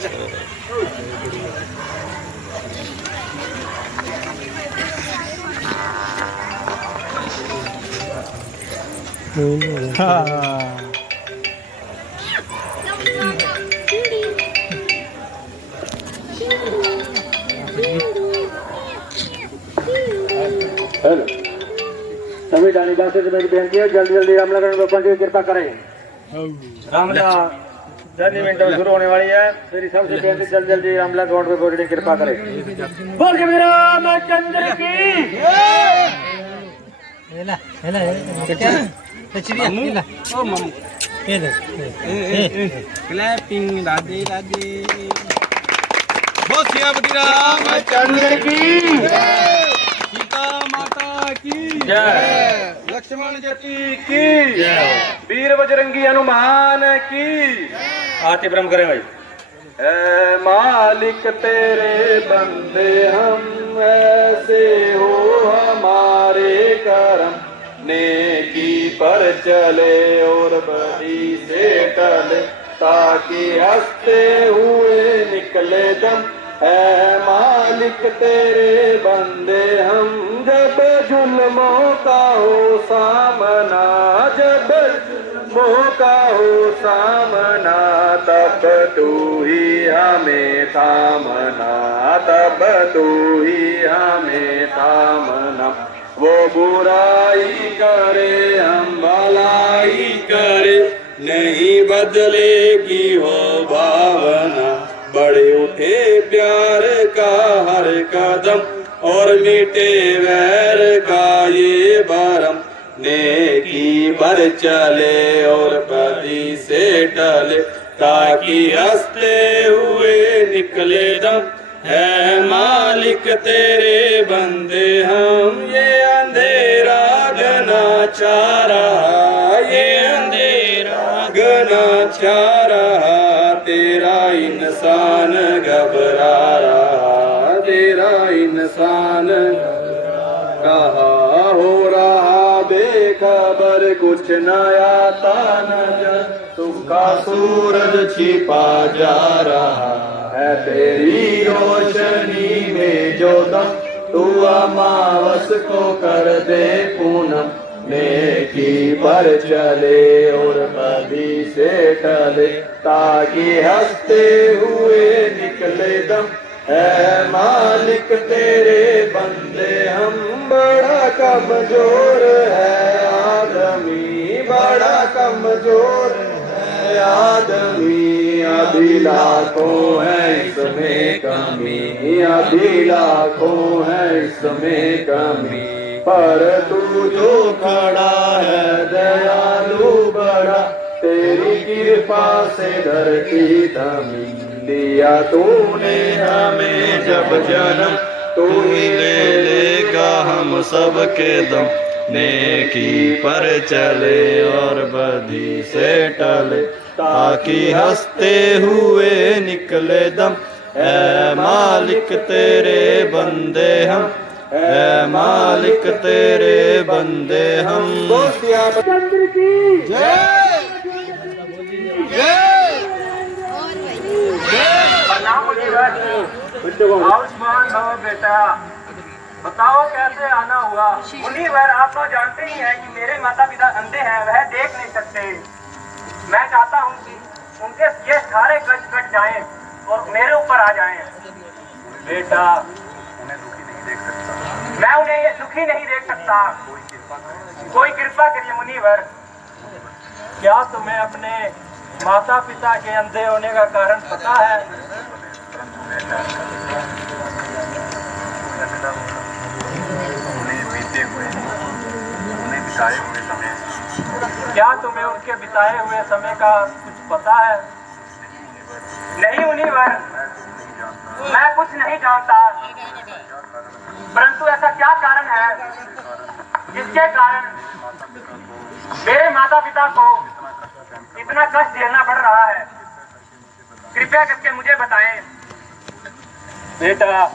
Hello सभी डानी बासे से मेरी बेनती है जल्दी जल्दी रामला करण पंच की कृपा करें। रामला 10 मिनट में शुरू होने वाली है। मेरी सबसे बेनती जल्दी जल्दी रामला गौड़ पे बोलने की कृपा करें। बोल के मेरा रामचंद्र की हेला हेला ओ मम्मी क्लैपिंग राधे राधे बोल श्री रामचंद्र की सीता माता की जय, लक्ष्मण जी की जय, वीर बजरंगी हनुमान की आरती ब्रह्म करें भाई। ऐ मालिक तेरे बंदे हम ऐसे हो हमारे करम नेकी पर चले और बदी से टले ताकि हंसते हुए निकले दम। है मालिक तेरे बंदे हम जब जुल्मों का हो सामना, जब जुल्मों का हो सामना तब तू ही हमें थामना, तब तू ही हमें थामना। वो बुराई करे हम भलाई करे नहीं बदलेगी हो भावना। बढ़े उठे प्यार का हर कदम और मिटे वैर का ये भरम। नेकी पर चले और बदी से टले ताकि हंसते हुए निकले दम। है मालिक तेरे बंदे हम ये अंधेरा घना छा रहा, ये अंधेरा घना छा रहा। तेरा इंसान घबरा रहा, तेरा इंसान कहाँ हो रहा बेखबर कुछ न आता नजर। तुमका सूरज छिपा जा रहा है तेरी रोशनी में जो दम। तू अमावस को कर दे पूनम नेकी पर चले और बदी से टले ताकि हंसते हुए निकले दम। है मालिक तेरे बंदे हम बड़ा कमजोर है आदमी, बड़ा कमजोर है आदमी। अभी लाखों है इसमें कमी, अभी लाखों है इसमें कमी। पर तू जो खड़ा है दयालु बड़ा तेरी कृपा से धरती थमी। दिया तूने हमें जब जन्म तू ही ले लेगा हम सब के दम। नेकी पर चले और बदी से टले ताकि हंसते हुए निकले दम। ऐ मालिक तेरे बंदे हम, ऐ मालिक तेरे बंदे हम। चंद्र की जय आयुष्मान भव बेटा। बताओ कैसे आना हुआ? मुनिवर आप तो जानते ही हैं कि मेरे माता पिता अंधे हैं, वह देख नहीं सकते। मैं चाहता हूँ कि उनके ये सारे कष्ट कट जाएं और मेरे ऊपर आ जाएं। बेटा उन्हें दुखी नहीं देख सकता, मैं उन्हें ये दुखी नहीं देख सकता। कोई कृपा करिए मुनिवर। क्या तुम्हें अपने माता पिता के अंधे होने का कारण पता है? क्या तुम्हें उनके बिताए हुए समय का कुछ पता है? नहीं मुनिवर, मैं कुछ नहीं जानता। परंतु ऐसा क्या कारण है जिसके कारण मेरे माता पिता को इतना कष्ट झेलना पड़ रहा है? कृपया करके मुझे बताएं। बेटा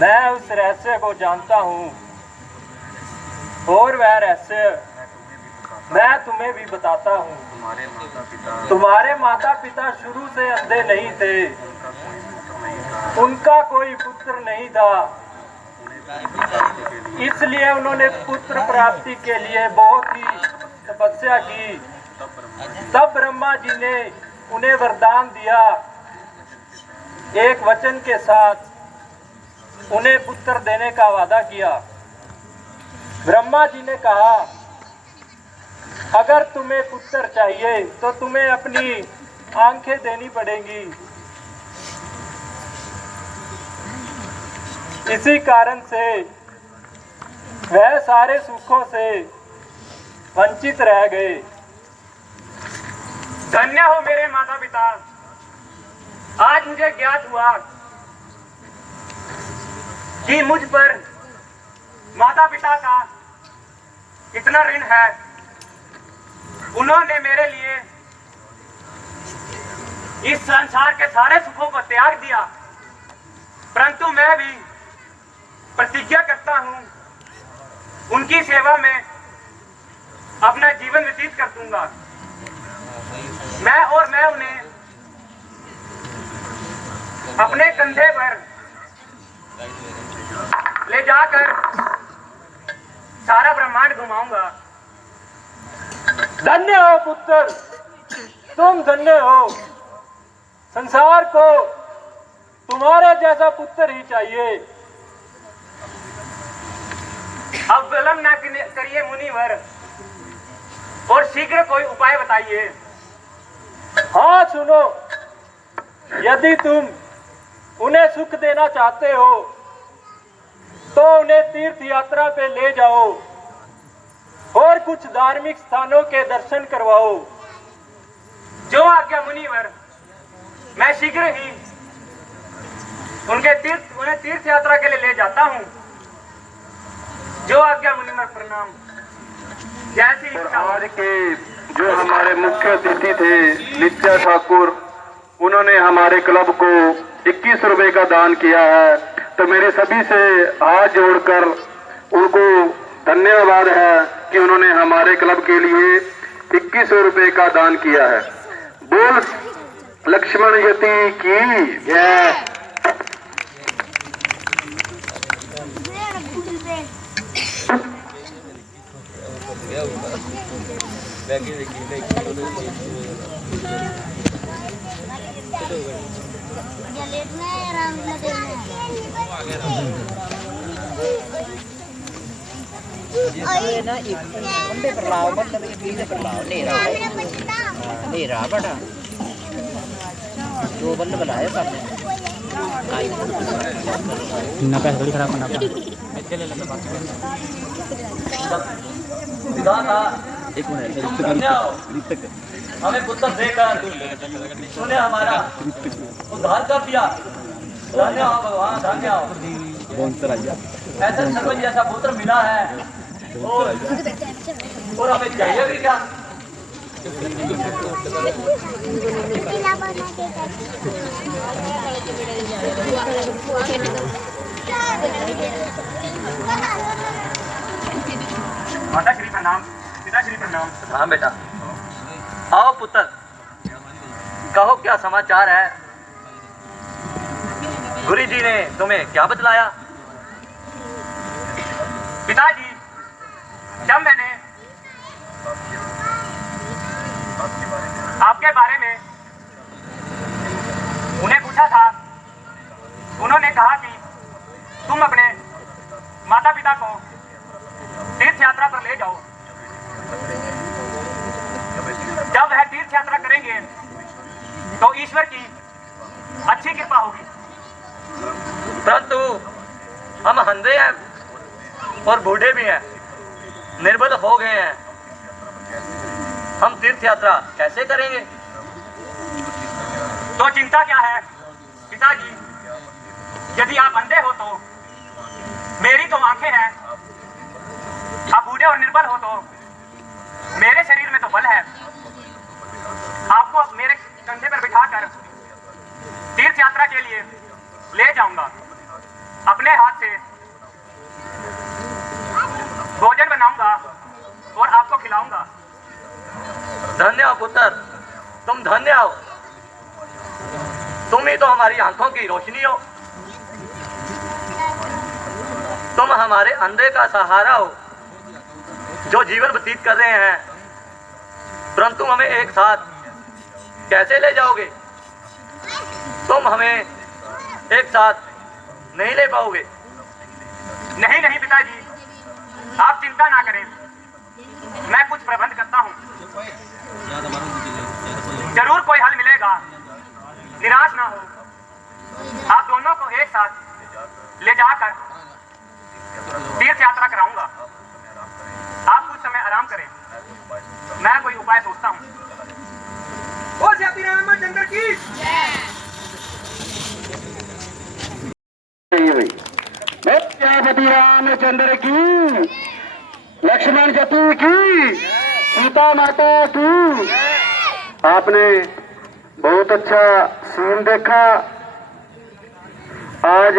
मैं उस रहस्य को जानता हूँ और वह रहस्य मैं तुम्हें भी बताता हूँ। तुम्हारे माता पिता शुरू से अंधे नहीं थे, उनका कोई पुत्र नहीं था, इसलिए उन्होंने पुत्र प्राप्ति के लिए बहुत ही तपस्या की। तब ब्रह्मा जी ने उन्हें वरदान दिया, एक वचन के साथ उन्हें पुत्र देने का वादा किया। ब्रह्मा जी ने कहा, अगर तुम्हें पुत्र चाहिए तो तुम्हें अपनी आंखें देनी पड़ेंगी। इसी कारण से वह सारे सुखों से वंचित रह गए। धन्य हो मेरे माता पिता, आज मुझे ज्ञात हुआ कि मुझ पर माता पिता का कितना ऋण है। उन्होंने मेरे लिए इस संसार के सारे सुखों को त्याग दिया, परंतु मैं भी प्रतिज्ञा करता हूं उनकी सेवा में अपना जीवन व्यतीत कर दूंगा। मैं उन्हें अपने कंधे पर ले जाकर सारा ब्रह्मांड घुमाऊंगा। धन्य हो पुत्र, तुम धन्य हो। संसार को तुम्हारे जैसा पुत्र ही चाहिए। अब विलंब न करिए मुनिवर, और शीघ्र कोई उपाय बताइए। हाँ सुनो, यदि तुम उन्हें सुख देना चाहते हो तो उन्हें तीर्थ यात्रा पे ले जाओ और कुछ धार्मिक स्थानों के दर्शन करवाओ। जो आज्ञा मुनिवर, मैं शीघ्र ही उन्हें तीर्थ यात्रा के लिए ले जाता हूँ। जो आज्ञा मुनिवर, प्रणाम। जैसी आज के जो हमारे मुख्य अतिथि थे नित्या ठाकुर, उन्होंने हमारे क्लब को 21 रुपए का दान किया है, तो मेरे सभी से हाथ जोड़कर उनको धन्यवाद है कि उन्होंने हमारे क्लब के लिए 21 रुपए का दान किया है। बोल लक्ष्मण यति की जय। ना एक बंदे पर लाओ, मतलब एक लीडर पर लाओ, नेरा बड़ा दो बंदे बनाए सामने ना पैसा थोड़ी खराब करना एक मिनट। हमें पुत्र देकर तूने हमारा उद्धार कर दिया। धन्य हो भगवान, धन्य हो। ऐसा सरपंच जैसा पुत्र मिला है और हमें चाहिए भी क्या। माता श्री प्रणाम, पिता श्री प्रणाम। हाँ बेटा, आओ पुत्र, कहो क्या समाचार है। गुरु जी ने तुम्हें क्या बतलाया। पिताजी, जब मैंने आपके बारे में उन्हें पूछा था, उन्होंने कहा कि तुम अपने माता पिता को तीर्थ यात्रा पर ले जाओ। जब वह तीर्थ यात्रा करेंगे तो ईश्वर की अच्छी कृपा होगी। परंतु हम अंधे हैं और बूढ़े भी हैं, निर्बल हो गए हैं, हम तीर्थ यात्रा कैसे करेंगे। तो चिंता क्या है पिताजी, यदि आप अंधे हो तो मेरी तो आंखें हैं, आप बूढ़े और निर्बल हो तो मेरे शरीर में तो बल है। आपको मेरे कंधे पर बिठाकर तीर्थ यात्रा के लिए ले जाऊंगा। अपने हाथ से भोजन बनाऊंगा और आपको खिलाऊंगा। धन्य हो पुत्र, तुम धन्य हो। तुम ही तो हमारी आंखों की रोशनी हो। तुम हमारे अंधे का सहारा हो जो जीवन व्यतीत कर रहे हैं, परंतु हमें एक साथ कैसे ले जाओगे? तुम हमें एक साथ नहीं ले पाओगे। नहीं नहीं पिताजी, आप चिंता ना करें, मैं कुछ प्रबंध करता हूँ, जरूर कोई हल मिलेगा, निराश ना हो। आप दोनों को एक साथ ले जाकर तीर्थ यात्रा कराऊंगा। आप कुछ समय आराम करें, मैं कोई उपाय सोचता हूँ। बोल श्री रामचंद्र की सत्यापति रामचंद्र की, लक्ष्मण जतु की, सीता माता की। आपने बहुत अच्छा सीन देखा। आज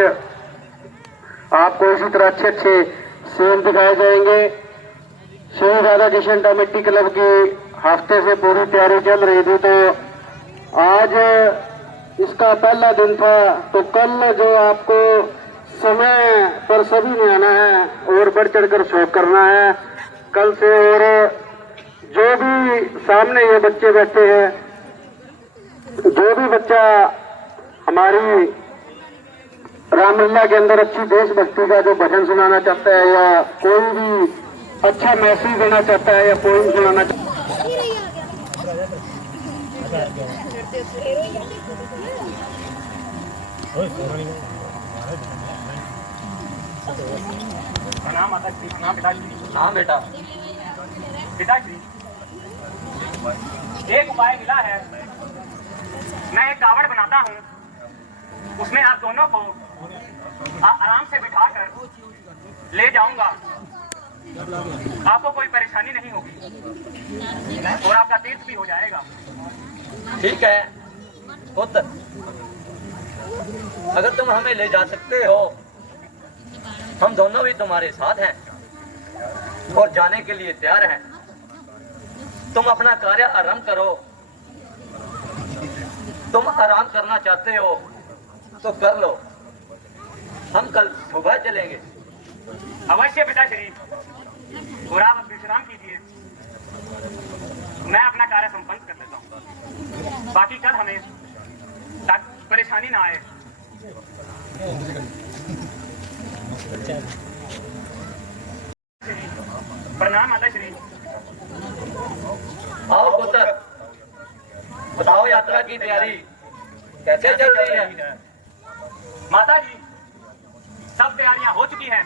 आपको इसी तरह अच्छे अच्छे सीन दिखाए जाएंगे। श्री राधा किशन कमेटी क्लब की हफ्ते से पूरी तैयारी चल रही थी, तो आज इसका पहला दिन था। तो कल जो आपको समय पर सभी में आना है और बढ़ चढ़कर शो करना है कल से। और जो भी सामने ये बच्चे बैठे हैं, जो भी बच्चा हमारी रामलीला के अंदर अच्छी देशभक्ति का जो भजन सुनाना चाहता है, या कोई भी अच्छा मैसेज देना चाहता है, या पोइम सुनाना चाहता प्रणाम माता जी, प्रणाम पिताजी। हाँ बेटा, पिताजी, एक उपाय मिला है। मैं एक कावड़ बनाता हूँ, उसमें आप दोनों को आराम से बिठाकर ले जाऊंगा। आपको कोई परेशानी नहीं होगी और आपका तीर्थ भी हो जाएगा। ठीक है पुत्र, अगर तुम हमें ले जा सकते हो, हम दोनों भी तुम्हारे साथ हैं और जाने के लिए तैयार हैं। तुम अपना कार्य आरंभ करो। तुम आराम करना चाहते हो तो कर लो, हम कल सुबह चलेंगे। अवश्य पिताश्री, और आप विश्राम कीजिए, मैं अपना कार्य संपन्न कर लेता हूँ। बाकी कल हमें परेशानी ना आए। प्रणाम माता श्री। आओ पुत्र, बताओ यात्रा की तैयारी कैसे चल रही है? माता जी, सब तैयारियां हो चुकी हैं।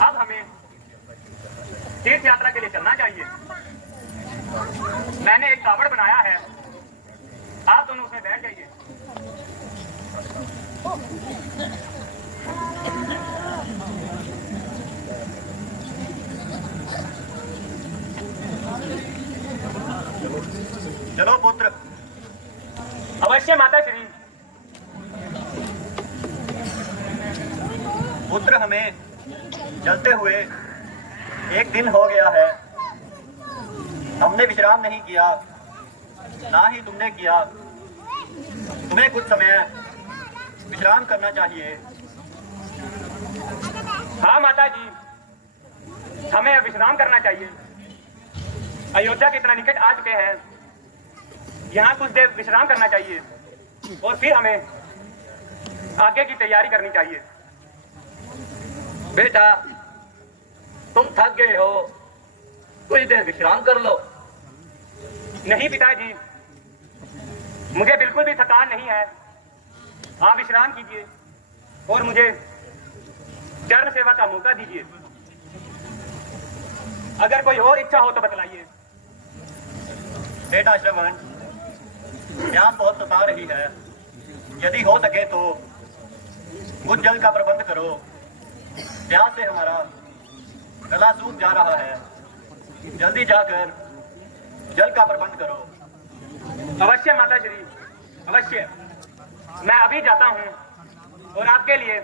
अब हमें तीर्थ यात्रा के लिए चलना चाहिए। मैंने एक कावड़ बनाया है, आप दोनों उसमें बैठ जाइए। चलो पुत्र। अवश्य माता श्री। पुत्र, हमें चलते हुए एक दिन हो गया है। हमने विश्राम नहीं किया, ना ही तुमने किया। तुम्हें कुछ समय विश्राम करना चाहिए। हाँ माता जी, हमें अब विश्राम करना चाहिए। अयोध्या के इतना निकट आ चुके हैं, यहाँ कुछ देर विश्राम करना चाहिए और फिर हमें आगे की तैयारी करनी चाहिए। बेटा, तुम थक गए हो, कुछ देर विश्राम कर लो। नहीं पिताजी, मुझे बिल्कुल भी थकान नहीं है। आप विश्राम कीजिए और मुझे चरण सेवा का मौका दीजिए। अगर कोई और इच्छा हो तो बतलाइए। बेटा श्रवण, प्यास बहुत सता रही है। यदि हो सके तो कुछ जल का प्रबंध करो। प्यास से हमारा गला सूख जा रहा है। जल्दी जाकर जल का प्रबंध करो। अवश्य माता श्री, अवश्य। मैं अभी जाता हूँ और आपके लिए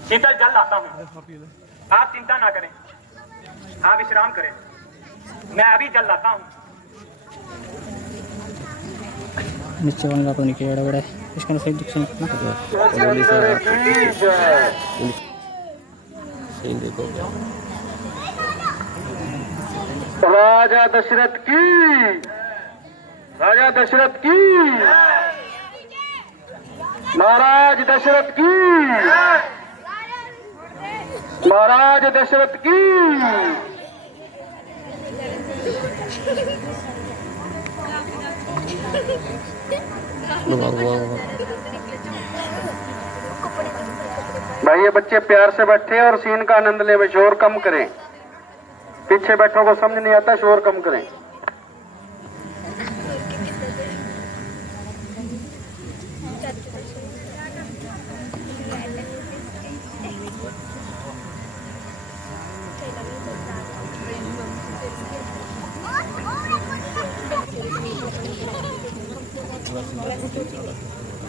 शीतल जल लाता हूँ। आप चिंता ना करें, आप विश्राम करें। मैं अभी जल लाता हूँ नीचे वाला पता नहीं क्या बड़ा है इसका सही दिख ना सही देखो राजा दशरथ की, राजा दशरथ की, महाराज दशरथ की, महाराज दशरथ की। भाई ये बच्चे प्यार से बैठे और सीन का आनंद ले, शोर कम करें। पीछे बैठों को समझ नहीं आता, शोर कम करें।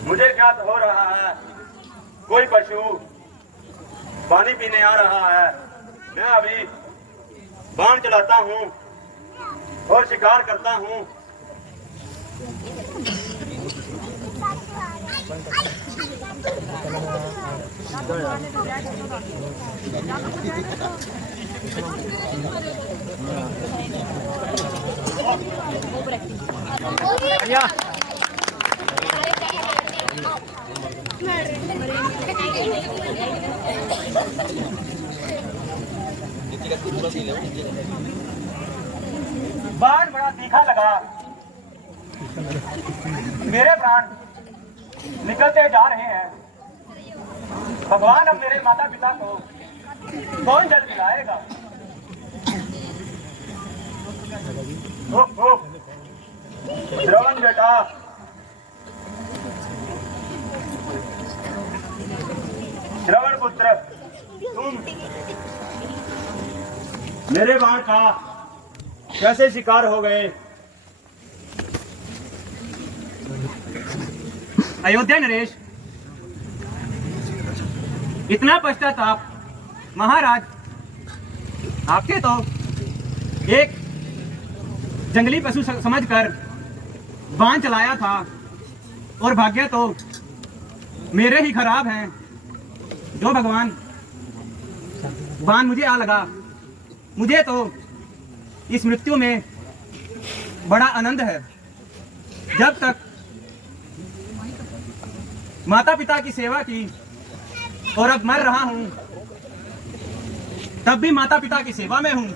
मुझे ज्ञात हो रहा है कोई पशु पानी पीने आ रहा है। मैं अभी बाण चलाता हूँ और शिकार करता हूँ। बाण बड़ा तीखा लगा, मेरे प्राण निकलते जा रहे हैं। भगवान अब मेरे माता पिता को कौन जल पिलाएगा? श्रवण बेटा, श्रवण पुत्र, तुम मेरे बाण का कैसे शिकार हो गए? अयोध्या नरेश, इतना पश्चाताप महाराज, आपके तो एक जंगली पशु समझकर बाण चलाया था और भाग्य तो मेरे ही खराब हैं। जो भगवान बाण मुझे आ लगा, मुझे तो इस मृत्यु में बड़ा आनंद है। जब तक माता पिता की सेवा की और अब मर रहा हूं, तब भी माता पिता की सेवा में हूं।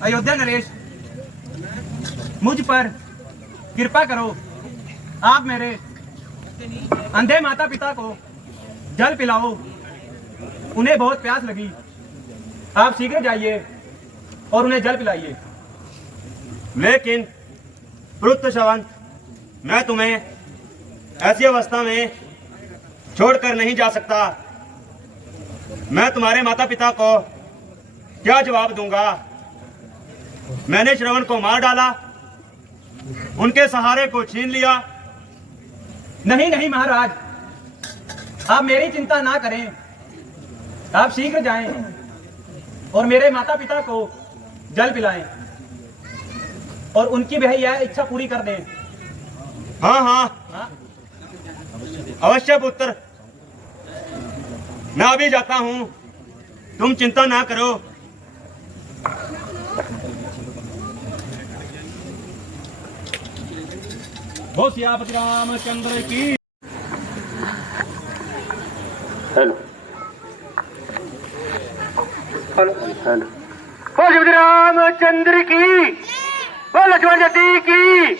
अयोध्या नरेश, मुझ पर कृपा करो। आप मेरे अंधे माता पिता को जल पिलाओ, उन्हें बहुत प्यास लगी। आप शीघ्र जाइए और उन्हें जल पिलाइए। लेकिन पुत्र श्रवण, मैं तुम्हें ऐसी अवस्था में छोड़कर नहीं जा सकता। मैं तुम्हारे माता पिता को क्या जवाब दूंगा? मैंने श्रवण को मार डाला, उनके सहारे को छीन लिया। नहीं नहीं महाराज, आप मेरी चिंता ना करें। आप शीघ्र जाएं और मेरे माता पिता को जल पिलाएं और उनकी वह यह इच्छा पूरी कर दें। हाँ हाँ, अवश्य पुत्र, मैं अभी जाता हूँ, तुम चिंता ना करो। हो सियापति रामचंद्र की। Hello hello hello. बोल रामचंद्र की, बोल लक्ष्मण जी की,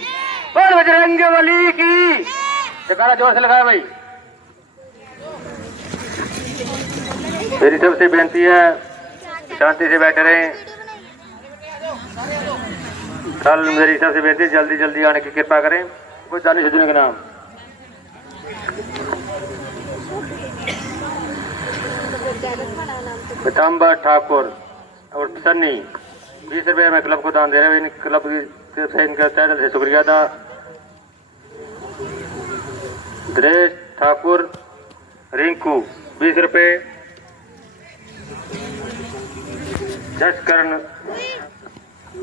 बोल बजरंग बली की। जयकारा जोर से लगाया भाई। मेरी सबसे बेनती है, शांति से बैठे रहें। कल मेरी सबसे बेनती है, जल्दी जल्दी आने की कृपा करें। कुछ जाने सजने के नाम। पीताम्बर ठाकुर और सन्नी 20 रुपये में क्लब को दान दे रहे हैं। क्लब से इनका तहे दिल से शुक्रिया था। द्रेश ठाकुर रिंकू 20 रुपये। जसकरण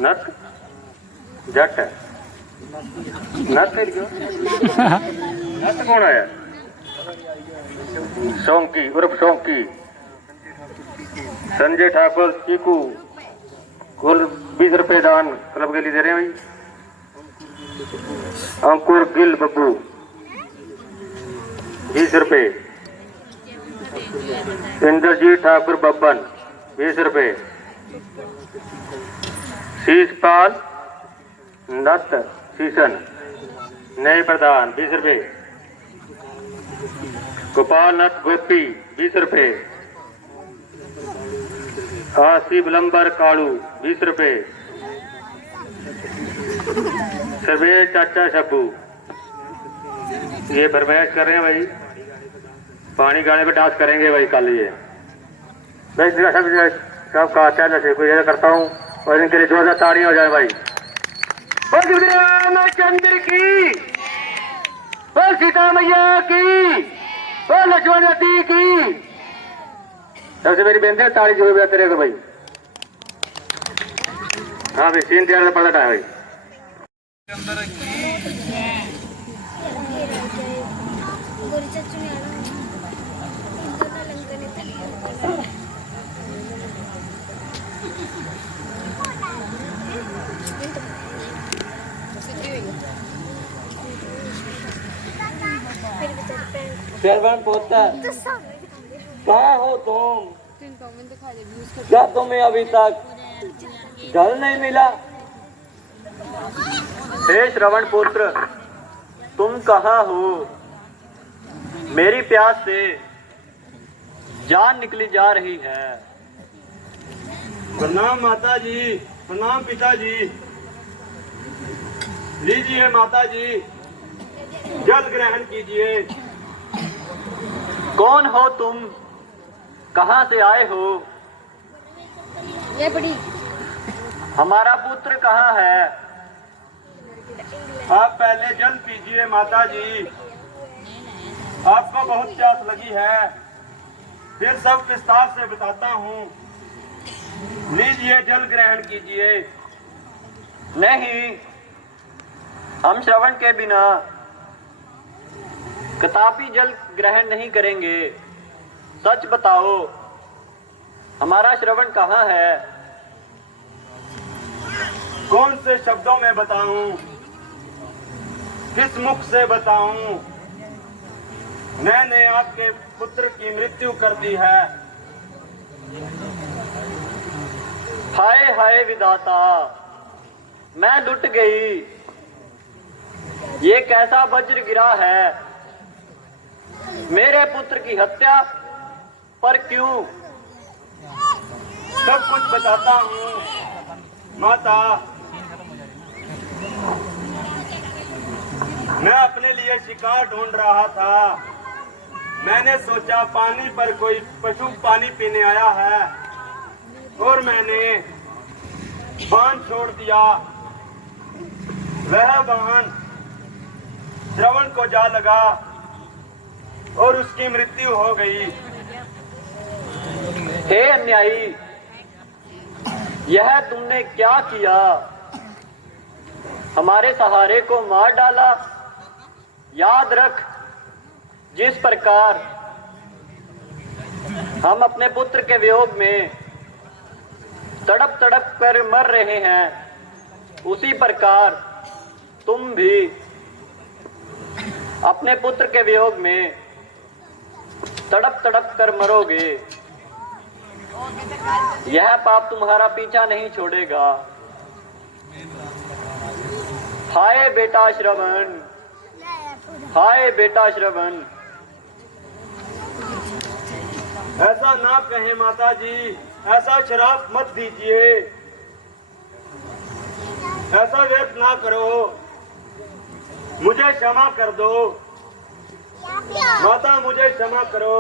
नक जट नट खेल क्यों? नट कौन आया? सोंकी उर्फ सोंकी। संजय ठाकुर चीकू कुल 20 रुपए दान क्लब के लिए दे रहे हैं भाई। अंकुर गिल बब्बू 20 रुपए। इंद्रजीत ठाकुर बब्बन 20 रुपए। शीशपाल नत शीशन नए प्रधान 20 रुपए। गोपाल नथ गोपी 20 रुपए। आसिफ लंबर कालू 20 रुपए। सर्वेश चाचा शब्बू ये फरमाइश कर रहे हैं भाई, पानी गाने पे डांस करेंगे भाई कल। ये मैं सब का चैनल से कोई करता हूँ और इनके लिए 2000 ताड़ियां हो जाए भाई। चंद्र की, सीता मैया की, लक्ष्मण की। सबसे मेरी बेनती है ताड़ी जो भी तेरे को भाई। हाँ भाई सीन तैयार पड़ा है भाई। श्रवण पोता कहाँ हो तुम? क्या तुम्हें अभी तक जल नहीं मिला? हे श्रवण पुत्र, तुम कहाँ हो? मेरी प्यास से जान निकली जा रही है। प्रणाम माता जी, प्रणाम पिताजी। लीजिए माता जी, जल ग्रहण कीजिए। कौन हो तुम? कहाँ से आए हो? ये बड़ी हमारा पुत्र कहाँ है? आप पहले जल पीजिए माता जी, आपको बहुत प्यास लगी है। फिर सब विस्तार से बताता हूँ। लीजिए जल ग्रहण कीजिए। नहीं, हम श्रवण के बिना कदापि जल ग्रहण नहीं करेंगे। सच बताओ, हमारा श्रवण कहाँ है? कौन से शब्दों में बताऊं, किस मुख से बताऊं? मैंने आपके पुत्र की मृत्यु कर दी है। हाय हाय विधाता, मैं लुट गई। ये कैसा वज्र गिरा है? मेरे पुत्र की हत्या पर क्यों? सब कुछ बताता हूँ माता। मैं अपने लिए शिकार ढूंढ रहा था। मैंने सोचा पानी पर कोई पशु पानी पीने आया है और मैंने बाण छोड़ दिया। वह बाण श्रवण को जा लगा और उसकी मृत्यु हो गई। हे अन्यायी, यह तुमने क्या किया? हमारे सहारे को मार डाला। याद रख, जिस प्रकार हम अपने पुत्र के वियोग में तड़प तड़प कर मर रहे हैं, उसी प्रकार तुम भी अपने पुत्र के वियोग में तड़प तड़प कर मरोगे। यह पाप तुम्हारा पीछा नहीं छोड़ेगा। हाय बेटा श्रवण, हाय बेटा श्रवण। ऐसा ना कहे माता जी, ऐसा शराप मत दीजिए, ऐसा व्यर्थ ना करो। मुझे क्षमा कर दो माता, मुझे क्षमा करो।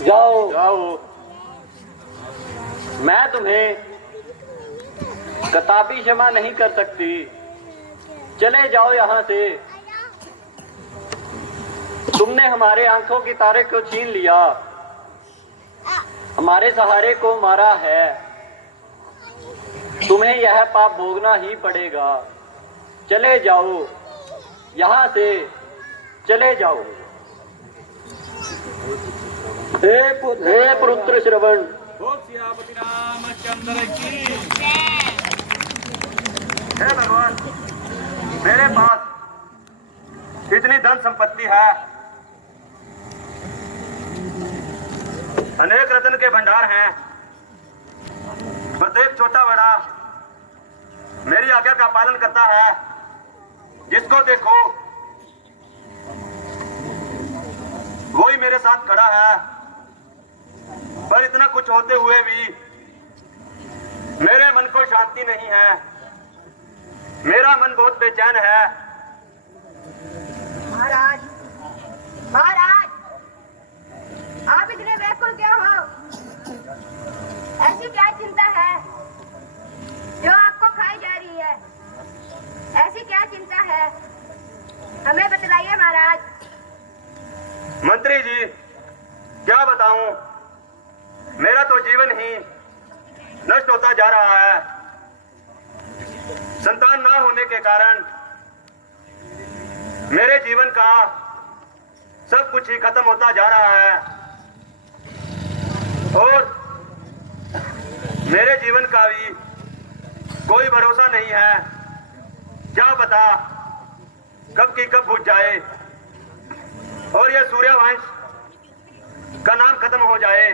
जाओ जाओ, मैं तुम्हें कदापि क्षमा नहीं कर सकती। चले जाओ यहाँ से। तुमने हमारे आंखों की तारे को छीन लिया, हमारे सहारे को मारा है। तुम्हें यह पाप भोगना ही पड़ेगा। चले जाओ यहाँ से, चले जाओ। हे पुत्र श्रवण, हे भगवान, मेरे पास इतनी धन संपत्ति है, अनेक रत्न के भंडार हैं, प्रत्येक छोटा बड़ा मेरी आज्ञा का पालन करता है। जिसको देखो वही मेरे साथ खड़ा है, पर इतना कुछ होते हुए भी मेरे मन को शांति नहीं है। मेरा मन बहुत बेचैन है। महाराज, महाराज, आप इतने व्याकुल क्यों हो? ऐसी क्या चिंता है जो आपको खाई जा रही है? ऐसी क्या चिंता है, हमें बतलाइए महाराज। मंत्री जी, क्या बताऊं, मेरा तो जीवन ही नष्ट होता जा रहा है। संतान ना होने के कारण मेरे जीवन का सब कुछ ही खत्म होता जा रहा है और मेरे जीवन का भी कोई भरोसा नहीं है। क्या पता कब की कब बुझ जाए और यह सूर्यवंश का नाम खत्म हो जाए।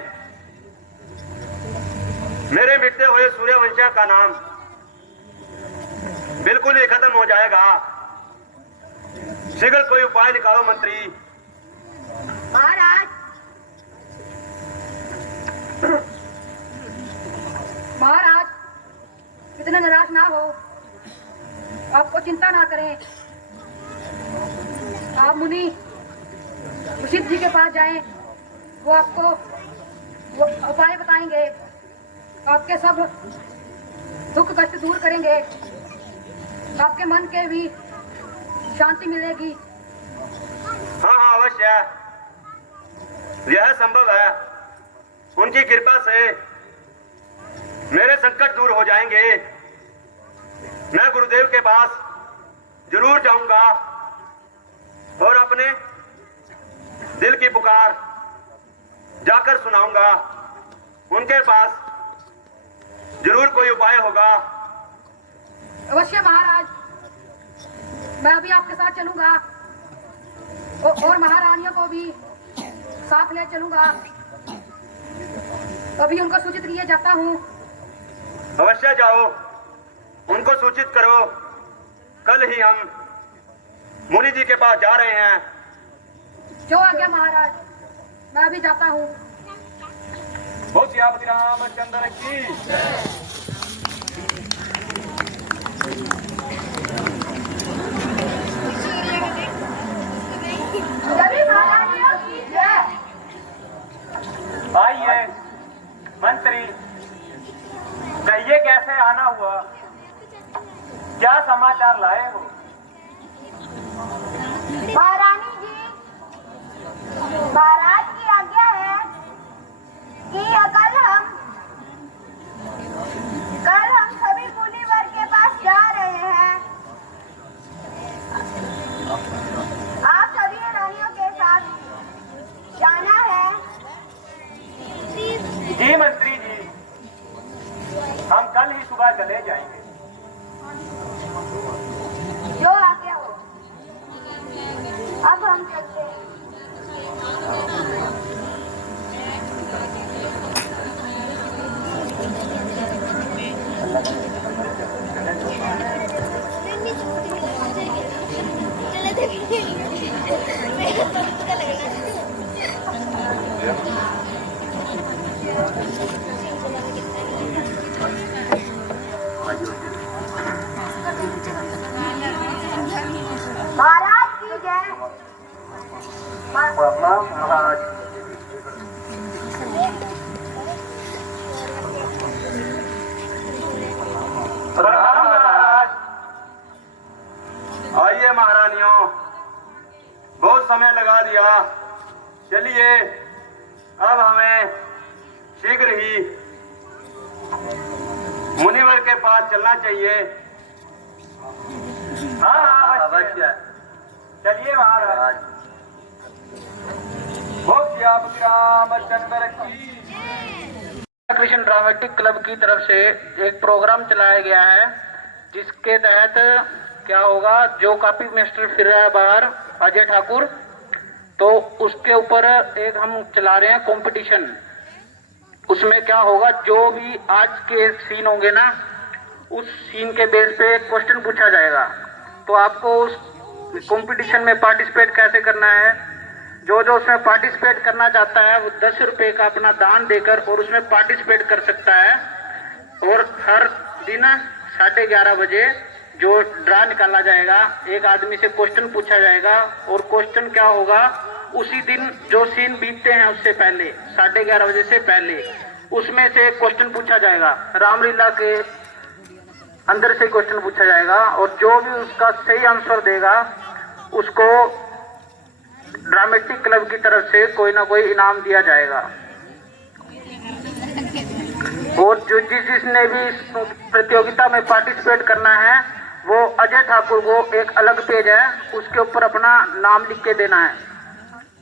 मेरे मिटते हुए सूर्यवंश का नाम बिल्कुल ही खत्म हो जाएगा। शीघ्र कोई उपाय निकालो मंत्री। महाराज, महाराज, इतने निराश ना हो, आपको चिंता ना करें। आप मुनि वशिष्ठ जी के पास जाएं, वो आपको वो उपाय बताएंगे, आपके सब दुख कष्ट दूर करेंगे, आपके मन के भी शांति मिलेगी। हाँ हाँ अवश्य, यह संभव है। उनकी कृपा से मेरे संकट दूर हो जाएंगे। मैं गुरुदेव के पास जरूर जाऊंगा और अपने दिल की पुकार जाकर सुनाऊंगा। उनके पास जरूर कोई उपाय होगा। अवश्य महाराज, मैं अभी आपके साथ चलूंगा और महारानियों को भी साथ ले चलूंगा। अभी उनको सूचित किए जाता हूँ। अवश्य जाओ, उनको सूचित करो। कल ही हम मुनि जी के पास जा रहे हैं। जो आज्ञा महाराज, मैं अभी जाता हूँ। बोल सियापति रामचंद्र की। सभी महारानियों की जय। आइए मंत्री, कहिए कैसे आना हुआ, क्या समाचार लाए हो? महारानी जी, महाराज की आज्ञा है कि कल हम सभी मुनिवर के पास जा रहे हैं। आप सभी रानियों के साथ जाना है। जी मंत्री जी, हम कल ही सुबह चले जाएंगे। जो आज्ञा हो। अब हम चलते हैं। महाराज की जय। महाराज, प्रणाम महाराज। आइए महारानियों, बहुत समय लगा दिया। चलिए अब हमें शीघ्र ही मुनिवर के पास चलना चाहिए। हाँ अवश्य। चलिए महाराज। रामचंद्र की। कृष्ण ड्रामेटिक क्लब की तरफ से एक प्रोग्राम चलाया गया है, जिसके तहत क्या होगा, जो कॉपी मास्टर फिर रहा है बाहर अजय ठाकुर, तो उसके ऊपर एक हम चला रहे हैं कंपटीशन। उसमें क्या होगा, जो भी आज के सीन होंगे ना, उस सीन के बेस पे क्वेश्चन पूछा जाएगा। तो आपको उस कंपटीशन में पार्टिसिपेट कैसे करना है, जो जो उसमें पार्टिसिपेट करना चाहता है वो 10 रुपए का अपना दान देकर और उसमें पार्टिसिपेट कर सकता है। और हर दिन 11:30 बजे जो ड्रा निकाला जाएगा, एक आदमी से क्वेश्चन पूछा जाएगा। और क्वेश्चन क्या होगा, उसी दिन जो सीन बीतते हैं उससे पहले 11:30 बजे से पहले उसमें से एक क्वेश्चन पूछा जाएगा, रामलीला के अंदर से क्वेश्चन पूछा जाएगा। और जो भी उसका सही आंसर देगा उसको ड्रामेटिक क्लब की तरफ से कोई ना कोई इनाम दिया जाएगा। और जो जिसने भी इस प्रतियोगिता में पार्टिसिपेट करना है, वो अजय ठाकुर को एक अलग पेज है, उसके ऊपर अपना नाम लिख के देना है।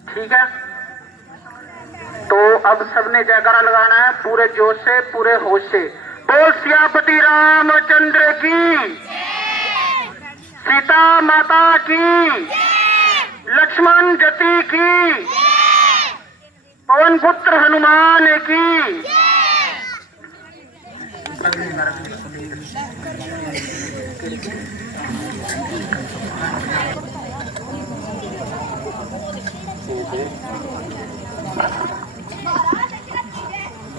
ठीक है, तो अब सबने जयकारा लगाना है पूरे जोश से, पूरे होश से। बोल सियापति रामचंद्र की, सीता माता की, लक्ष्मण जति की, पवन पुत्र हनुमान की।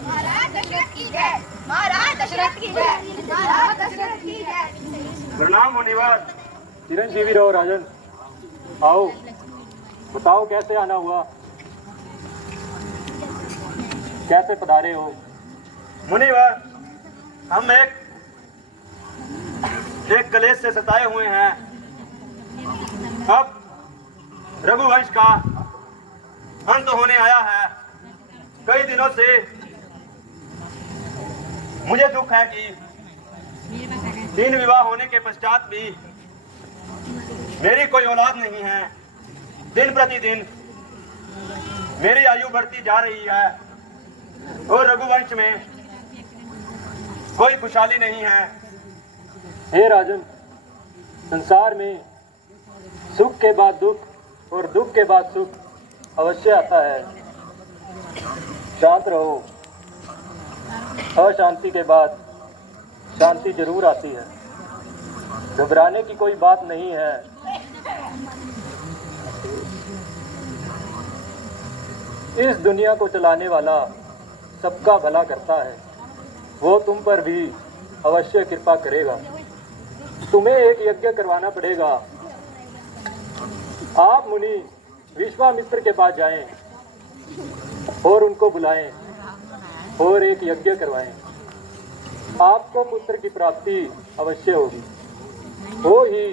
महाराज दशरथ की जय, महाराज दशरथ की जय। प्रणाम मुनिवर। चिरंजीवी रहो राजन। आओ बताओ कैसे आना हुआ, कैसे पधारे हो? मुनिवर, हम एक कलेश से सताए हुए हैं। अब रघुवंश का अंत होने आया है। कई दिनों से मुझे दुख है कि 3 विवाह होने के पश्चात भी मेरी कोई औलाद नहीं है। दिन प्रतिदिन मेरी आयु बढ़ती जा रही है और रघुवंश में कोई खुशहाली नहीं है। हे राजन, संसार में सुख के बाद दुख और दुख के बाद सुख अवश्य आता है। शांत रहो, अशांति के बाद शांति जरूर आती है। घबराने की कोई बात नहीं है। इस दुनिया को चलाने वाला सबका भला करता है, वो तुम पर भी अवश्य कृपा करेगा। तुम्हें एक यज्ञ करवाना पड़ेगा। आप मुनि विश्वामित्र के पास जाएं और उनको बुलाएं और एक यज्ञ करवाएं। आपको पुत्र की प्राप्ति अवश्य होगी। वो ही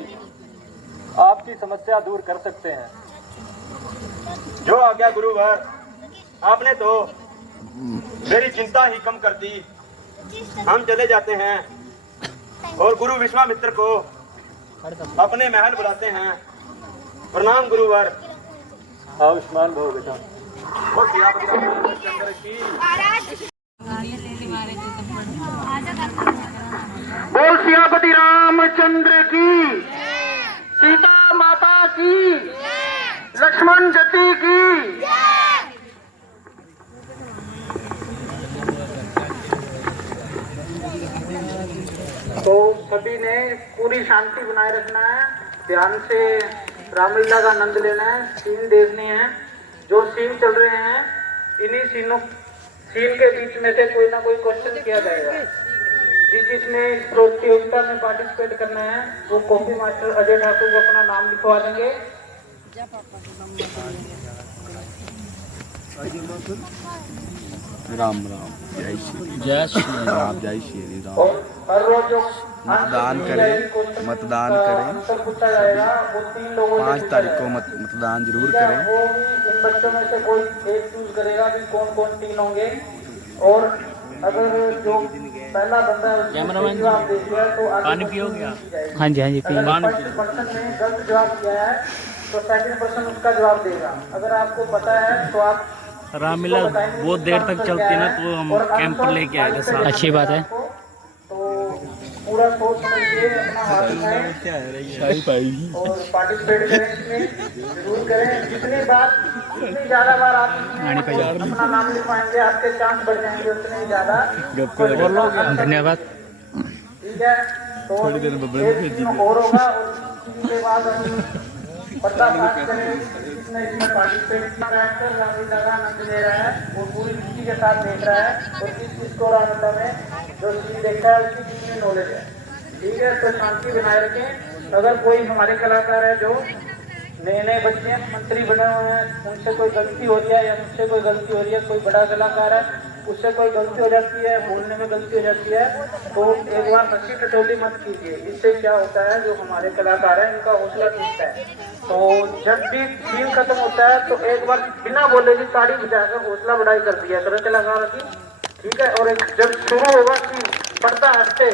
आपकी समस्या दूर कर सकते हैं। जो आज्ञा गुरुवर, आपने तो मेरी चिंता ही कम कर दी। हम चले जाते हैं और गुरु विश्वामित्र को अपने महल बुलाते हैं। प्रणाम गुरुवर। आयुष्मान भव बेटा। बोल सियापति रामचंद्र की, बोल सियापति रामचंद्र की, सीता माता की, लक्ष्मण जति की। तो सभी ने पूरी शांति बनाए रखना है, ध्यान से रामलीला का आनंद लेना है, सीन देखने हैं। जो सीन चल रहे हैं, इन्हीं सीन के बीच में से कोई ना कोई क्वेश्चन किया जाएगा। जिसने इस प्रतियोगिता में पार्टिसिपेट करना है, वो कॉपी मास्टर अजय ठाकुर को अपना नाम लिखवा देंगे। राम राम, जय श्री राम, जय श्री राम। और हर रोज जो मतदान करें, मतदान करें। 5 तारीख को मतदान जरूर करें। वो भी इन बच्चों में से कोई एक चूज करेगा कि कौन कौन 3 होंगे। और अगर जो पहला बंदा है उसने सही जवाब दे दिया तो पानी पियोगे? हाँ जी पी फर्स्ट पर्सन ने गलत जवाब दिया है तो सेकंड पर्सन उसका जवाब देगा। अगर आपको पता है तो आप रामलीला बहुत देर तक चलती है ना, तो हम कैंप पर लेके आए थे साथ। अच्छी बात है। तो पूरा सोच समझिए, अपना हाथ उठाएं और पार्टिसिपेट करें इसमें, जरूर करें। जितनी ज़्यादा बार आप इसमें अपना नाम लिखवाएंगे आपके चांस बढ़ जाएंगे उतने ही ज़्यादा। धन्यवाद। ठीक है, तो एक दिन और होगा और उसके बाद हम पर्दाफाश करें किसने इसमें पार्टिसिपेट कर रामलीला का आनंद ले रहा है वो पूरी खुशी के साथ देख रहा है और किसको रामलीला में जो चीज देखता है उसकी कितनी नॉलेज है। ठीक है, तो शांति बनाए रखें। अगर कोई हमारे कलाकार है जो नए नए बच्चे हैं, मंत्री बने हुए हैं, उनसे कोई गलती हो रही है या मुझसे कोई गलती हो रही है, कोई बड़ा कलाकार है उससे कोई गलती हो जाती है, बोलने में गलती हो जाती है, तो एक बार हंसी टटोली मत कीजिए। इससे क्या होता है, जो हमारे कलाकार हैं इनका हौसला टूटता है। तो जब भी सीन खत्म होता है तो एक बार बिना बोले भी ताड़ी बजाकर हौसला बढ़ाई कर दिया करें कलाकार की। ठीक है, और जब शुरू होगा सीन पड़ता हंसते,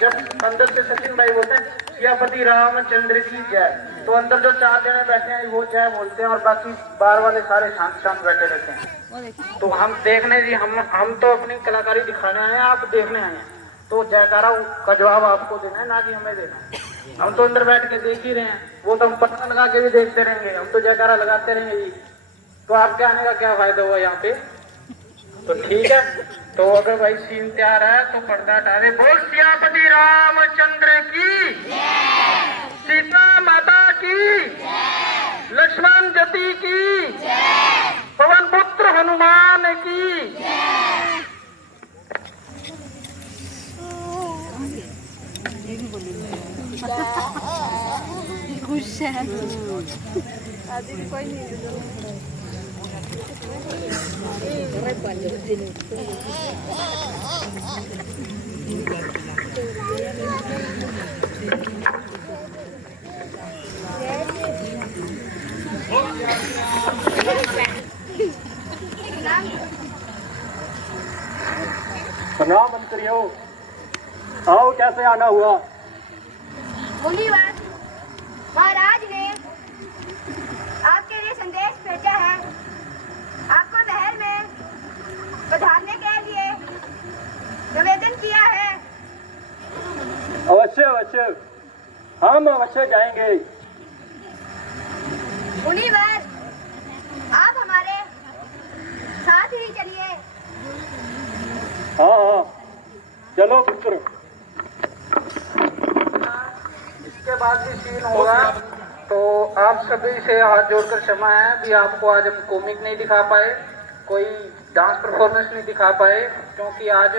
जब अंदर से सचिन भाई बोलते हैं सियापति रामचंद्र की जय, तो अंदर जो 4 जने बैठे हैं वो जय बोलते हैं और बाकी बाहर वाले सारे शांत शांत बैठे रहते हैं। तो हम देखने जी हम तो अपनी कलाकारी दिखाने आए हैं, आप देखने आए हैं, तो जयकारा का जवाब आपको देना है, ना कि हमें देना है। हम तो अंदर बैठ के देख ही रहे हैं, वो तो हम पता लगा के भी देखते रहेंगे, हम तो जयकारा लगाते रहेंगे जी। तो आपके आने का क्या फायदा हुआ यहाँ पे? तो ठीक है, तो अगर भाई सीन तैयार है तो पर्दा डाले। बोल सियापति रामचंद्र की, सीता माता की, लक्ष्मण जति की, पवन पुत्र हनुमान की। खुश है कोई नहीं। प्रणाम मंत्रियों, आओ कैसे आना हुआ? मुनिवर महाराज ने आपके लिए संदेश भेजा है, आपको महल में पधारने के लिए निवेदन किया है। अवश्य अवश्य, हम अवश्य जाएंगे। मुनिवर आप हमारे साथ ही चलिए। हाँ, चलो पुत्र। इसके बाद भी सीन होगा, तो आप सभी से हाथ जोड़कर क्षमा है भी आपको आज हम कॉमिक नहीं दिखा पाए, कोई डांस परफॉर्मेंस नहीं दिखा पाए, क्योंकि आज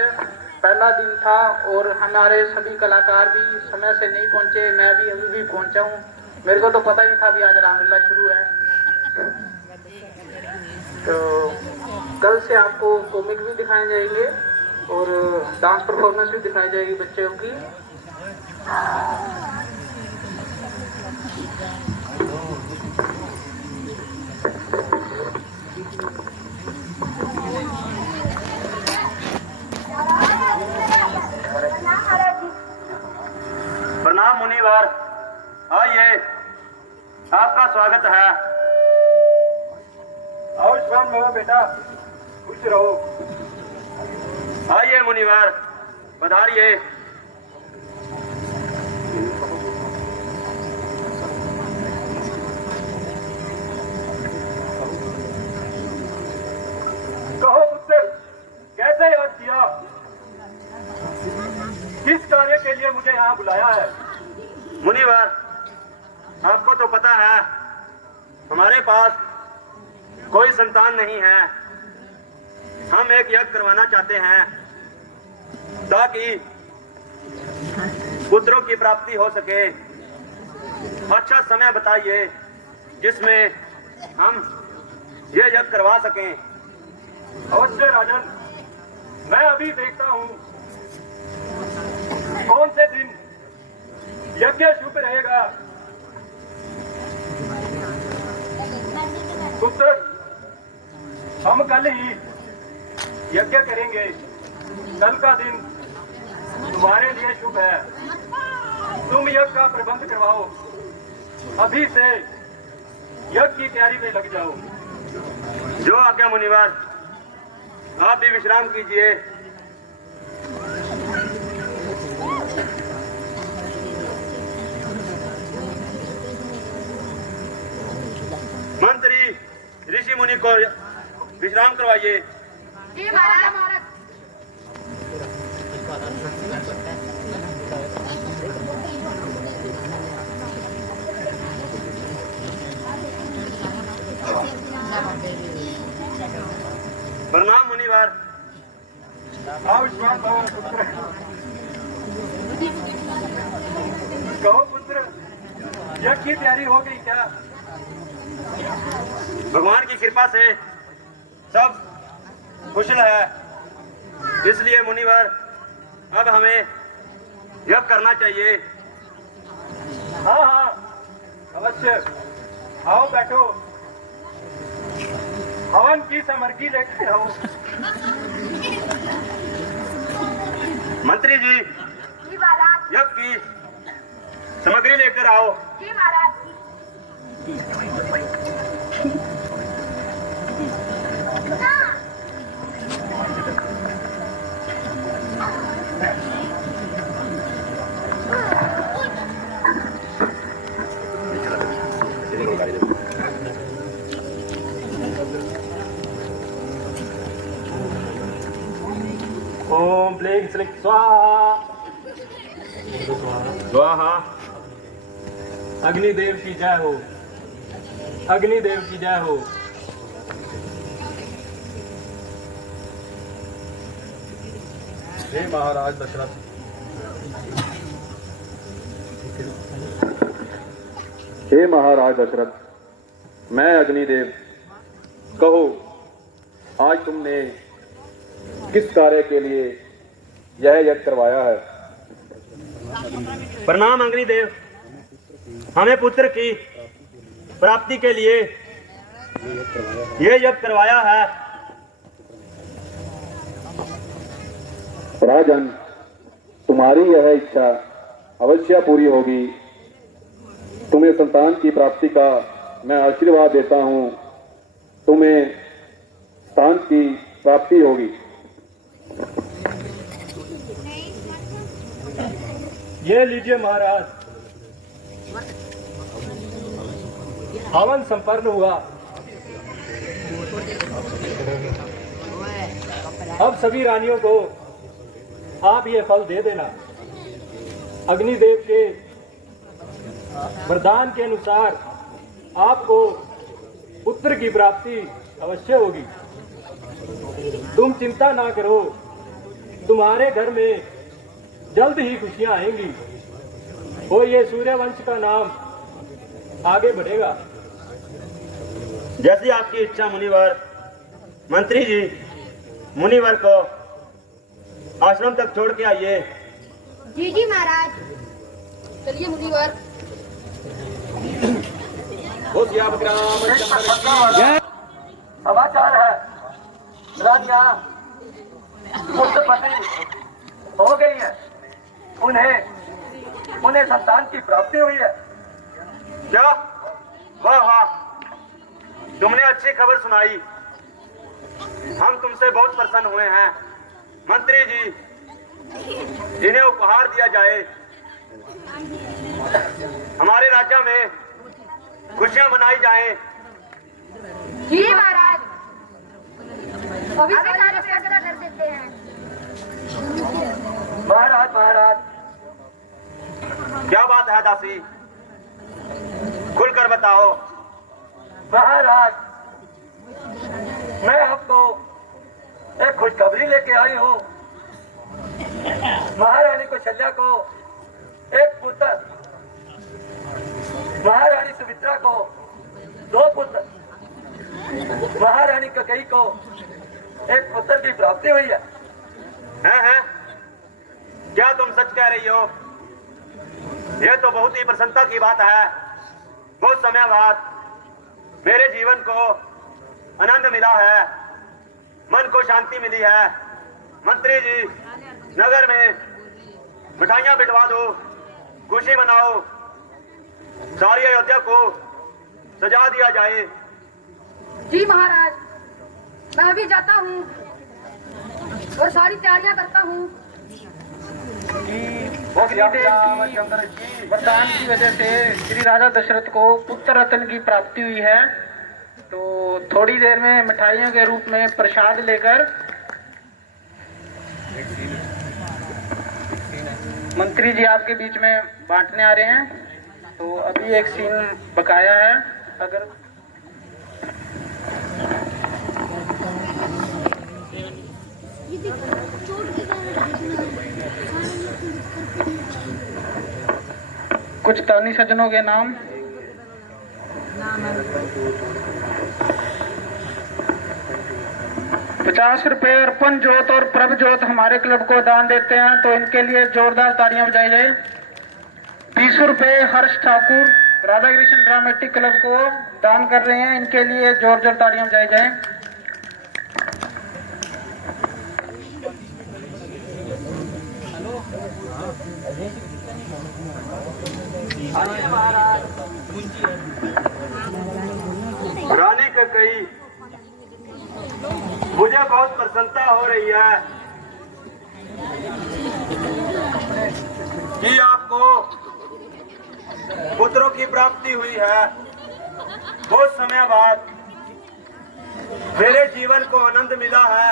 पहला दिन था और हमारे सभी कलाकार भी समय से नहीं पहुंचे। मैं भी अभी भी पहुंचा हूं, मेरे को तो पता ही था भी आज रामलीला शुरू है। तो कल से आपको कॉमिक भी दिखाए जाएंगे और डांस परफॉर्मेंस भी दिखाई जाएगी बच्चों की। प्रणाम मुनिवर, आइए, आपका स्वागत है। आओ श्याम बाबा बेटा, खुश रहो। आइए मुनिवर, पधारिए। कहो पुत्र, कैसे याद किया? किस कार्य के लिए मुझे यहाँ बुलाया है? मुनिवर, आपको तो पता है हमारे पास कोई संतान नहीं है। हम एक यज्ञ करवाना चाहते हैं ताकि पुत्रों की प्राप्ति हो सके। अच्छा समय बताइए जिसमें हम ये यज्ञ करवा सकें। अवश्य राजन, मैं अभी देखता हूँ कौन से दिन यज्ञ शुभ रहेगा। पुत्र, हम कल ही यज्ञ करेंगे। कल का दिन तुम्हारे लिए शुभ है। तुम यज्ञ का प्रबंध करवाओ। अभी से यज्ञ की तैयारी में लग जाओ। जो आज्ञा मुनिवर, आप भी विश्राम कीजिए। मंत्री ऋषि मुनि को विश्राम करवाइए। जी महाराज। प्रणाम मुनिवर। आओ विश्वास पुत्र। कहो पुत्र, यज्ञ की तैयारी हो गई क्या? भगवान की कृपा से सब कुशल है, इसलिए मुनिवर अब हमें यज्ञ करना चाहिए। हाँ हाँ अवश्य, आओ बैठो। हवन की सामग्री लेकर आओ। मंत्री जी, जी महाराज। यज्ञ की सामग्री लेकर आओ। जी महाराज। ओम प्लेग स्लिक स्वाहा। स्वाहा। अग्निदेव की जय हो। अग्निदेव की जय हो। हे महाराज दशरथ, हे महाराज दशरथ, मैं अग्निदेव। कहो, आज तुमने किस कार्य के लिए यह यज्ञ करवाया है? प्रणाम अग्निदेव। हमें पुत्र की प्राप्ति के लिए यह यज्ञ करवाया है। राजन, तुम्हारी यह इच्छा अवश्य पूरी होगी। तुम्हें संतान की प्राप्ति का मैं आशीर्वाद देता हूँ। तुम्हें संतान की प्राप्ति होगी। ये लीजिए महाराज, हवन संपन्न हुआ। अब सभी रानियों को आप ये फल दे देना। अग्निदेव के वरदान के अनुसार आपको पुत्र की प्राप्ति अवश्य होगी। तुम चिंता ना करो, तुम्हारे घर में जल्द ही खुशियां आएंगी और ये सूर्यवंश का नाम आगे बढ़ेगा। जैसी आपकी इच्छा मुनिवर। मंत्री जी, मुनिवर को आश्रम तक छोड़ के आइए। जी जी महाराज। चलिए मुनिवर। समाचार है, रानियां पुत्रपति हो गई है। उन्हें संतान की प्राप्ति हुई है। क्या? वाह वाह, तुमने अच्छी खबर सुनाई। हम तुमसे बहुत प्रसन्न हुए हैं। मंत्री जी, इन्हें उपहार दिया जाए। हमारे राज्य में खुशियां मनाई जाएं। जी महाराज। अभी सारे फैसला कर देते हैं। महाराज, क्या बात है दासी? खुलकर बताओ। महाराज, मैं आपको एक खुशखबरी लेके आई हूँ। महारानी कौशल्या को एक पुत्र, महारानी सुमित्रा को 2 पुत्र, महारानी कैकेयी को एक पुत्र की प्राप्ति हुई है। हैं? क्या तुम सच कह रही हो? यह तो बहुत ही प्रसन्नता की बात है। बहुत समय बाद मेरे जीवन को आनंद मिला है, मन को शांति मिली है। मंत्री जी, नगर में मिठाइयां बिटवा दो, खुशी मनाओ, सारी अयोध्या को सजा दिया जाए। जी महाराज, मैं अभी जाता हूँ और सारी तैयारियां करता हूँ। रामचंद्र की वरदान की वजह से श्री राजा दशरथ को पुत्र रत्न की प्राप्ति हुई है। तो थोड़ी देर में मिठाइयों के रूप में प्रसाद लेकर मंत्री जी आपके बीच में बांटने आ रहे हैं। तो अभी एक सीन बकाया है, अगर कुछ दानी सज्जनों के नाम। ₹50 अर्पण ज्योत और प्रभ ज्योत हमारे क्लब को दान देते हैं, तो इनके लिए जोरदार तालियां बजाई जाए। ₹20 हर्ष ठाकुर राधा कृष्ण ड्रामेटिक क्लब को दान कर रहे हैं, इनके लिए जोर जोर तालियां बजाई जाए। रानी कैकेयी, मुझे बहुत प्रसन्नता हो रही है कि आपको पुत्रों की प्राप्ति हुई है। बहुत समय बाद मेरे जीवन को आनंद मिला है।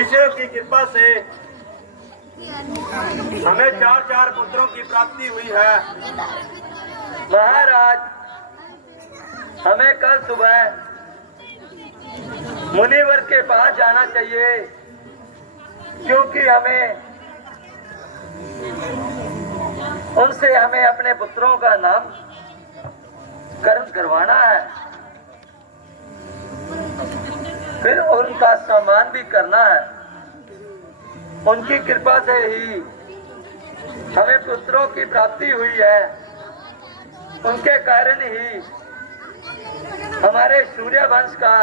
ईश्वर की कृपा से हमें 4 पुत्रों की प्राप्ति हुई है। महाराज, हमें कल सुबह मुनिवर के पास जाना चाहिए, क्योंकि उनसे हमें अपने पुत्रों का नाम करण करवाना है, फिर उनका सम्मान भी करना है। उनकी कृपा से ही हमें पुत्रों की प्राप्ति हुई है। उनके कारण ही हमारे सूर्य वंश का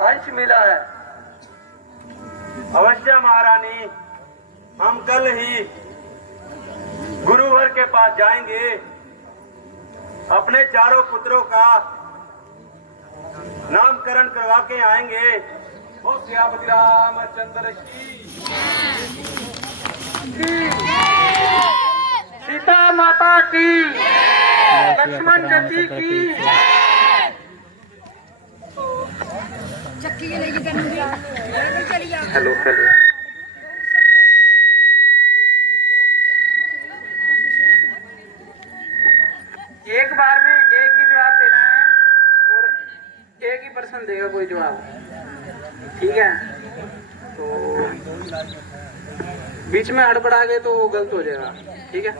अंश मिला है। अवश्य महारानी, हम कल ही गुरुवर के पास जाएंगे, अपने 4 पुत्रों का नामकरण करवा के आएंगे। ओ सियापति रामचंद्र की, सीता माता की, लक्ष्मण जी की। Hello hello. एक बार में एक ही जवाब देना है और एक ही पर्सन देगा कोई जवाब, ठीक है? तो बीच में हड़बड़ा गए तो गलत हो जाएगा, ठीक है?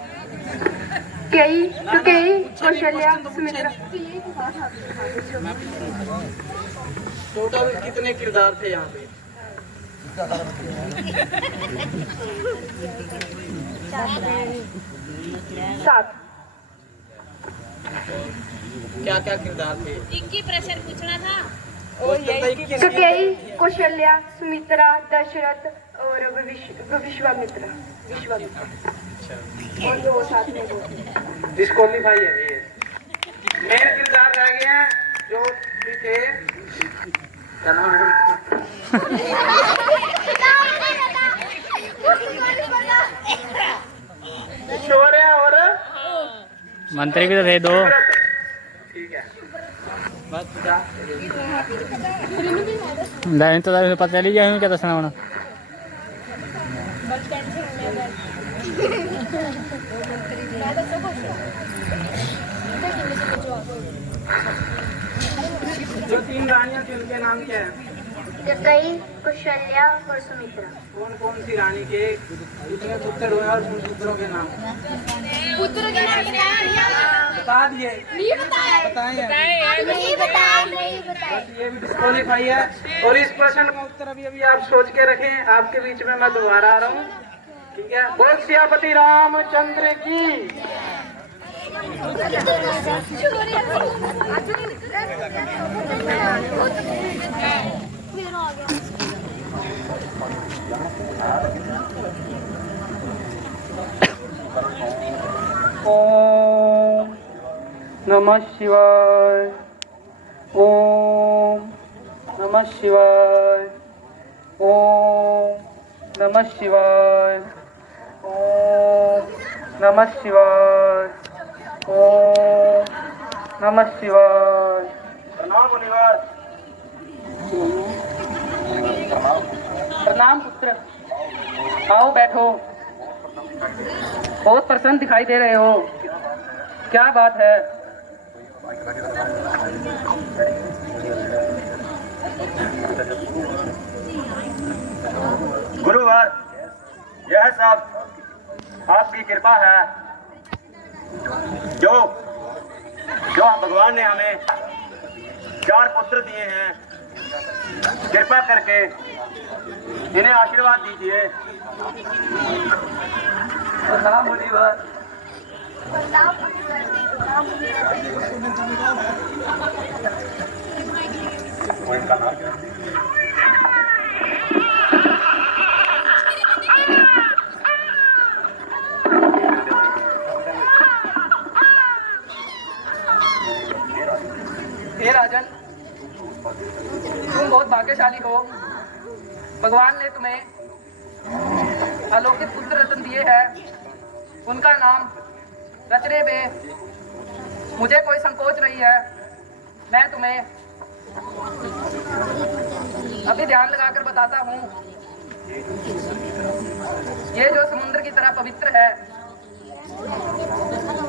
कौशल्या, सुमित्रा। टोटल कितने किरदार थे यहाँ पे? 7। क्या क्या किरदार थे? एक ही प्रश्न पूछना था। कैकेयी, कौशल्या, सुमित्रा, दशरथ और विश्वामित्र। और 2 साथ में डिस्क्वालीफाई है ये। मेन किरदार रह गए हैं जो भी थे। क्या नाम है? शौर्य और मंत्री भी तो थे 2। ठीक है। तो पता चली गया क्या दसना होना। जो 3 रानियां थी उनके नाम क्या है? कैकेयी, कौशल्या और सुमित्रा। कौन कौन सी रानी के कितने पुत्र हुए और उन पुत्रों के नाम पुत्र के नाम बता दिए? नहीं बताए। बताए नहीं बताया। ये भी डिस्क्वालीफाई है। और इस प्रश्न का उत्तर अभी आप सोच के रखें, आपके बीच में मैं दोबारा आ रहा हूँ, ठीक है? बोल सियापति रामचंद्र की। ओम नमः शिवाय। ओम नमः शिवाय। ओम नमः शिवाय। ओम नमः शिवाय। ओम नमः शिवाय। प्रणाम मुनिवर। प्रणाम पुत्र, आओ बैठो। बहुत प्रसन्न दिखाई दे रहे हो, क्या बात है? गुरुवर, यह सब आपकी कृपा है। जो भगवान ने हमें 4 पुत्र दिए हैं, कृपा करके इन्हें आशीर्वाद दीजिए। प्रणाम मुनिवर। हे राजन, तुम बहुत भाग्यशाली हो। भगवान ने तुम्हें अलौकिक पुत्र रत्न दिए हैं। उनका नाम रचने में मुझे कोई संकोच नहीं है। मैं तुम्हें अभी ध्यान लगाकर बताता हूँ। ये जो समुद्र की तरह पवित्र है,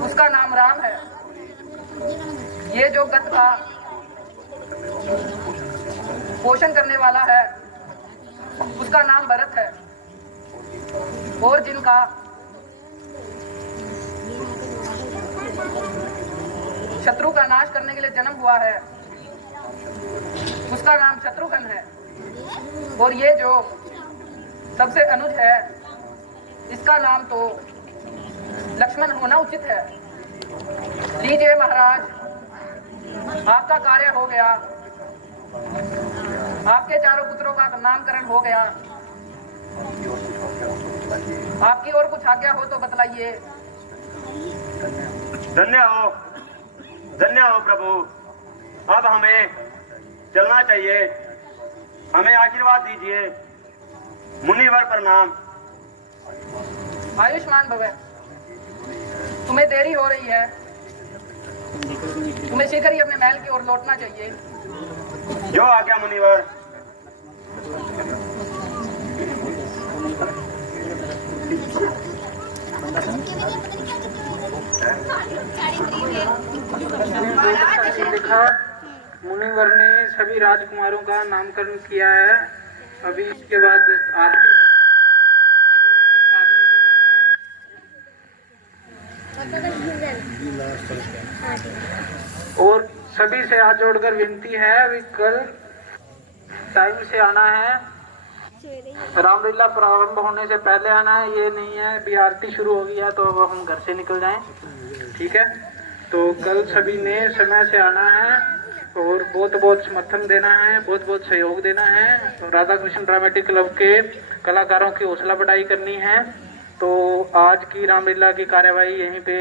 उसका नाम राम है। ये जो गत का पोषण करने वाला है, उसका नाम भरत है। और जिनका शत्रु का नाश करने के लिए जन्म हुआ है, उसका नाम शत्रुघ्न है। और ये जो सबसे अनुज है, इसका नाम तो लक्ष्मण होना उचित है। लीजिए महाराज, आपका कार्य हो गया। आपके 4 पुत्रों का नामकरण हो गया। आपकी और कुछ आज्ञा हो तो बतलाइए। धन्य हो प्रभु। अब हमें चलना चाहिए। हमें आशीर्वाद दीजिए। मुनिवर प्रणाम। आयुष्मान भव। तुम्हें देरी हो रही है, तुम्हें शीघ्र ही अपने महल की ओर लौटना चाहिए। जो आज्ञा मुनिवर। लिखा, मुनिवर ने सभी राजकुमारों का नामकरण किया है। अभी इसके बाद आरती और सभी से हाथ जोड़कर विनती है, अभी कल टाइम से आना है। रामलीला प्रारंभ होने से पहले आना है, ये नहीं है अभी आरती शुरू हो गई है तो अब हम घर से निकल जाएं। ठीक है, तो कल सभी ने समय से आना है और बहुत बहुत समर्थन देना है, बहुत बहुत सहयोग देना है। तो राधा कृष्ण ड्रामेटिक क्लब के कलाकारों की हौसला बढ़ाई करनी है। तो आज की रामलीला की कार्यवाही यहीं पे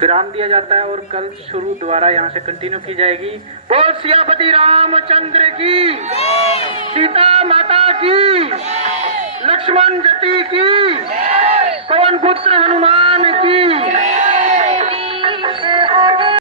विराम दिया जाता है और कल शुरू दोबारा यहाँ से कंटिन्यू की जाएगी। बोल सियापति रामचंद्र की, सीता माता की, लक्ष्मण जटी की, पवन पुत्र हनुमान की।